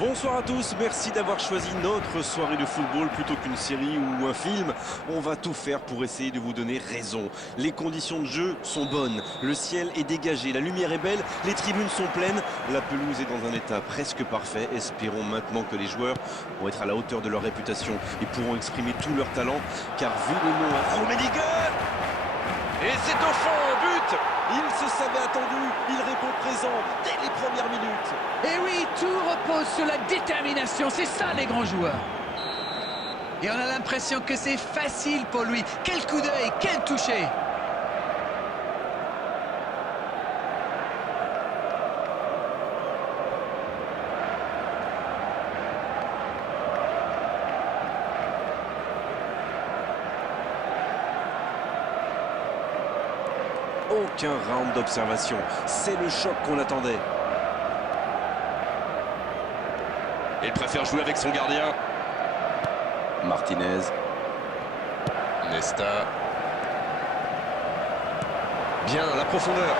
Bonsoir à tous, merci d'avoir choisi notre soirée de football plutôt qu'une série ou un film. On va tout faire pour essayer de vous donner raison. Les conditions de jeu sont bonnes, le ciel est dégagé, la lumière est belle, les tribunes sont pleines, la pelouse est dans un état presque parfait. Espérons maintenant que les joueurs vont être à la hauteur de leur réputation et pourront exprimer tout leur talent, car vu le nom à Rummenigge, et c'est au fond, but! Il se savait attendu, il répond présent dès les premières minutes. Et oui, tout repose sur la détermination, c'est ça les grands joueurs. Et on a l'impression que c'est facile pour lui. Quel coup d'œil, quel toucher! Aucun round d'observation, c'est le choc qu'on attendait. Il préfère jouer avec son gardien. Martinez. Nesta. Bien, la profondeur.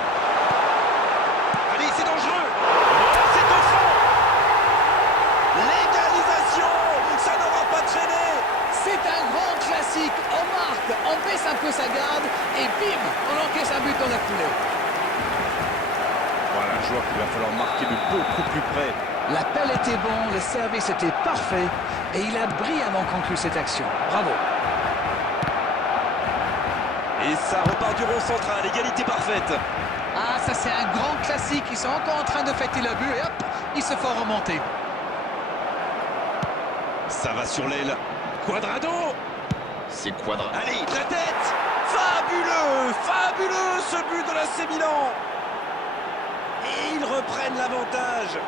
Allez, c'est dangereux. Oh, c'est au fond. L'égalisation, ça n'aura pas traîné. C'est un grand classique, on marque, on baisse un peu sa garde et bim, on encaisse un but dans la foulée. Voilà un joueur qu'il va falloir marquer de beaucoup plus près. L'appel était bon, le service était parfait et il a brillamment conclu cette action. Bravo. Et ça repart du rond central, égalité parfaite. Ah, ça c'est un grand classique, ils sont encore en train de fêter le but et hop, ils se font remonter. Ça va sur l'aile. Cuadrado. C'est Quadra. Allez, la tête. Fabuleux, fabuleux ce but de l'AC Milan. Et ils reprennent l'avantage.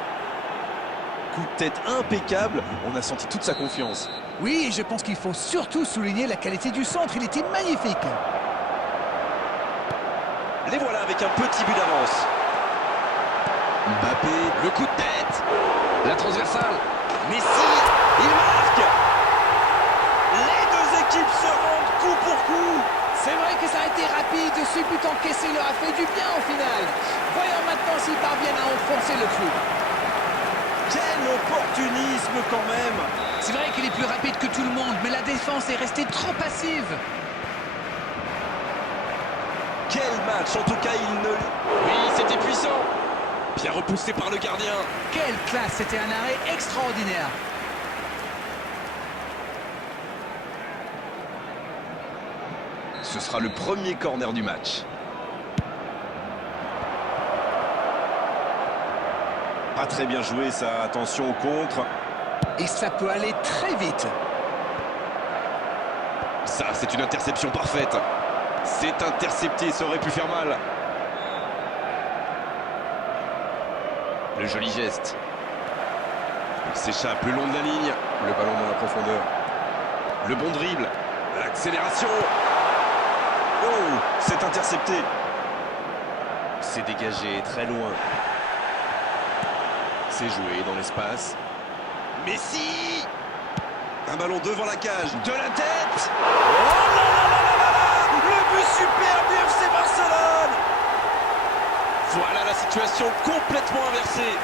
Coup de tête impeccable, on a senti toute sa confiance. Oui, et je pense qu'il faut surtout souligner la qualité du centre, il était magnifique. Les voilà avec un petit but d'avance. Mbappé, le coup de tête. La transversale. Messi, il marque. Les deux équipes se rendent coup pour coup. C'est vrai que ça a été rapide, ce but encaissé leur a fait du bien au final. Voyons maintenant s'ils parviennent à enfoncer le clou. Quel opportunisme quand même. C'est vrai qu'il est plus rapide que tout le monde, mais la défense est restée trop passive. Quel match, en tout cas il ne... Oui, c'était puissant. Bien repoussé par le gardien. Quelle classe, c'était un arrêt extraordinaire. Ce sera le premier corner du match. Pas très bien joué ça, attention au contre. Et ça peut aller très vite. Ça, c'est une interception parfaite. C'est intercepté, ça aurait pu faire mal. Le joli geste. Il s'échappe le long de la ligne. Le ballon dans la profondeur. Le bon dribble. L'accélération. Oh, c'est intercepté. C'est dégagé très loin. C'est joué dans l'espace. Messi. Un ballon devant la cage. De la tête. Oh là là là là là là. Le but super du FC Barcelone. Voilà la situation complètement inversée.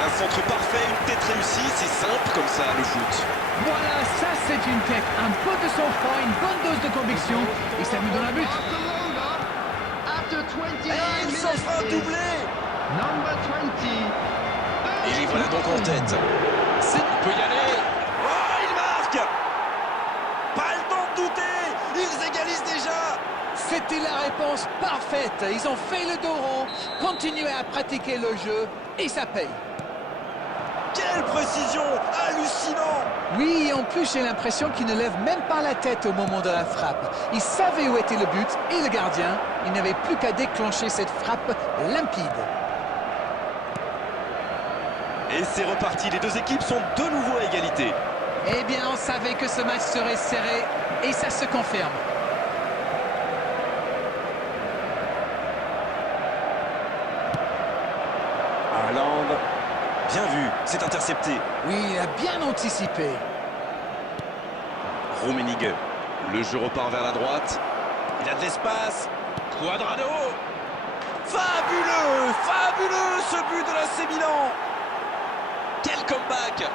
Un centre parfait, une tête réussie, c'est simple comme ça le foot. Voilà, ça c'est une tête, un peu de sang-froid, une bonne dose de conviction, et ça lui donne un but. Et il s'en fera un doublé. Et les voilà donc en tête. Il peut y aller. Oh, il marque. Pas le temps de douter. Ils égalisent déjà. C'était la réponse parfaite, ils ont fait le dos rond, continuez à pratiquer le jeu, et ça paye. Quelle précision. Hallucinant. Oui, et en plus j'ai l'impression qu'il ne lève même pas la tête au moment de la frappe. Il savait où était le but, et le gardien, il n'avait plus qu'à déclencher cette frappe limpide. Et c'est reparti, les deux équipes sont de nouveau à égalité. Eh bien, on savait que ce match serait serré, et ça se confirme. Haaland, bien vu, c'est intercepté. Oui, il a bien anticipé. Rummenigge, le jeu repart vers la droite. Il a de l'espace. Cuadrado. Fabuleux, fabuleux ce but de l'AC Milan. Quel comeback!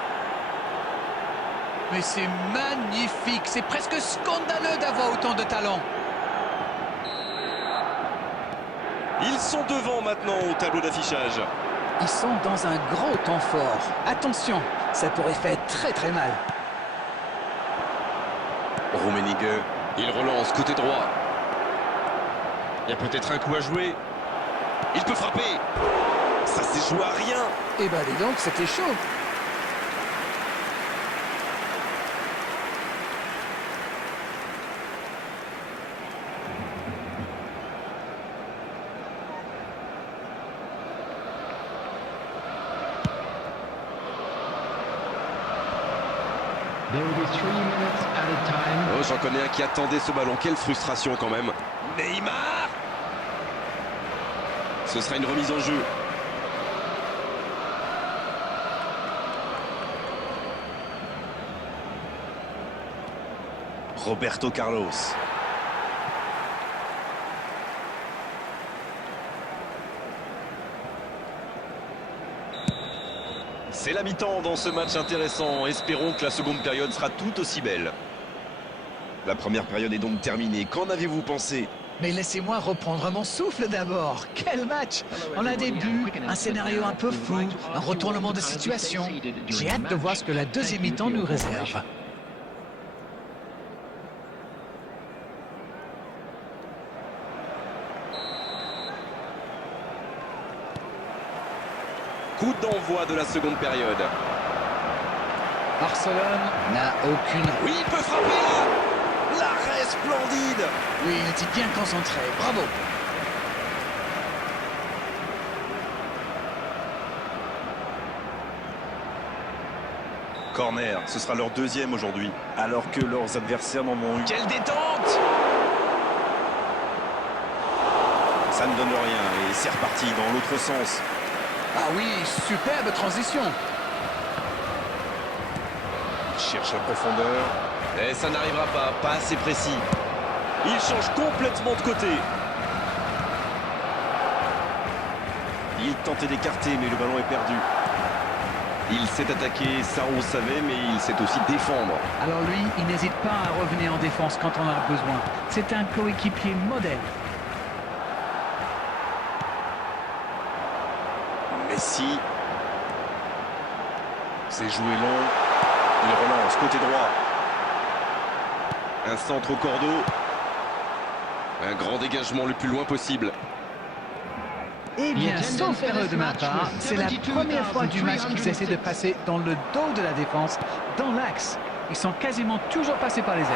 Mais c'est magnifique, c'est presque scandaleux d'avoir autant de talent. Ils sont devant maintenant au tableau d'affichage. Ils sont dans un gros temps fort. Attention, ça pourrait faire très mal. Rummenigge. Il relance côté droit. Il y a peut-être un coup à jouer. Il peut frapper. Ça s'est joué à rien. Eh ben dis donc, c'était chaud. Oh, j'en connais un qui attendait ce ballon. Quelle frustration quand même. Neymar! Ce sera une remise en jeu. Roberto Carlos. C'est la mi-temps dans ce match intéressant. Espérons que la seconde période sera tout aussi belle. La première période est donc terminée. Qu'en avez-vous pensé? Mais laissez-moi reprendre mon souffle d'abord. Quel match! On a des buts, un scénario un peu fou, un retournement de situation. J'ai hâte de voir ce que la deuxième mi-temps nous réserve. Coup d'envoi de la seconde période. Barcelone n'a aucune... Oui, il peut frapper là. L'arrêt splendide. Oui, il était bien concentré. Bravo! Corner, ce sera leur deuxième aujourd'hui, alors que leurs adversaires n'en ont eu. Quelle détente! Ça ne donne rien et c'est reparti dans l'autre sens. Ah oui, superbe transition. Il cherche la profondeur. Et ça n'arrivera pas assez précis. Il change complètement de côté. Il tentait d'écarter, mais le ballon est perdu. Il s'est attaqué, ça on le savait, mais il sait aussi défendre. Alors lui, il n'hésite pas à revenir en défense quand on en a besoin. C'est un coéquipier modèle. Messi. C'est joué long. Il relance côté droit. Un centre au cordeau. Un grand dégagement le plus loin possible. Eh bien, sauf erreur de ma part, c'est la première fois du match qu'ils essaient de passer dans le dos de la défense, dans l'axe. Ils sont quasiment toujours passés par les airs.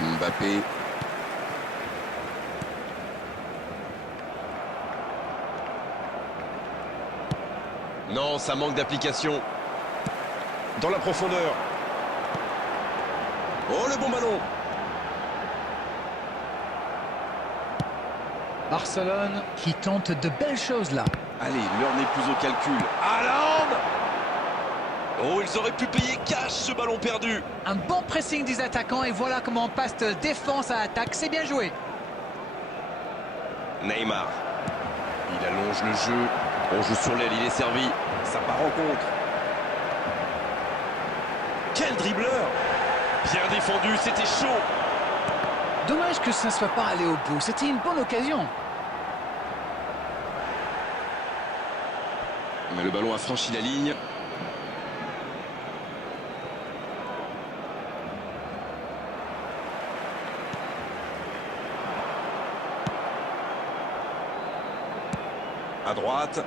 Mbappé. Non, ça manque d'application. Dans la profondeur. Oh, le bon ballon. Barcelone qui tente de belles choses là. Allez, l'heure n'est plus au calcul. Haaland! Oh, ils auraient pu payer cash ce ballon perdu. Un bon pressing des attaquants et voilà comment on passe de défense à attaque. C'est bien joué. Neymar. Il allonge le jeu. On joue sur l'aile, il est servi. Ça part en contre. Quel dribbleur! Bien défendu, c'était chaud. Dommage que ça ne soit pas allé au bout. C'était une bonne occasion. Mais le ballon a franchi la ligne. À droite.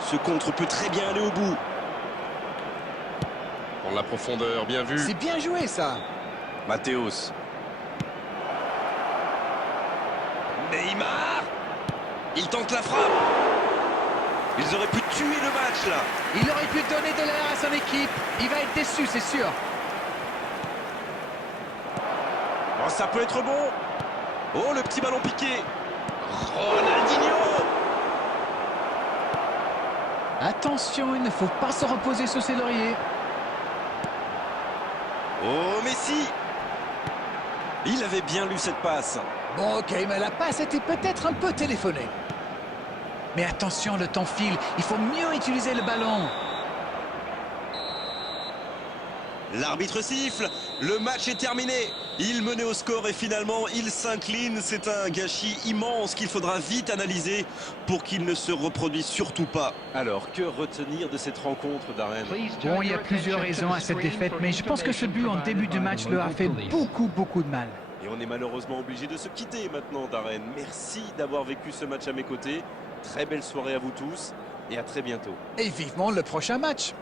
Ce contre peut très bien aller au bout. Pour la profondeur, bien vu. C'est bien joué ça. Mathéos. Neymar. Il tente la frappe. Ils auraient pu tuer le match là. Il aurait pu donner de l'air à son équipe. Il va être déçu, c'est sûr. Oh, ça peut être bon. Oh, le petit ballon piqué. Ronaldinho. Attention, il ne faut pas se reposer sur ses lauriers. Oh, Messi. Il avait bien lu cette passe. Bon, ok, mais la passe était peut-être un peu téléphonée. Mais attention, le temps file. Il faut mieux utiliser le ballon. L'arbitre siffle, le match est terminé. Il menait au score et finalement il s'incline. C'est un gâchis immense qu'il faudra vite analyser pour qu'il ne se reproduise surtout pas. Alors, que retenir de cette rencontre, Darren? Bon, il y a plusieurs raisons à cette défaite, mais je pense que ce but en début de match leur a fait beaucoup de mal. Et on est malheureusement obligé de se quitter maintenant, Darren. Merci d'avoir vécu ce match à mes côtés. Très belle soirée à vous tous et à très bientôt. Et vivement le prochain match.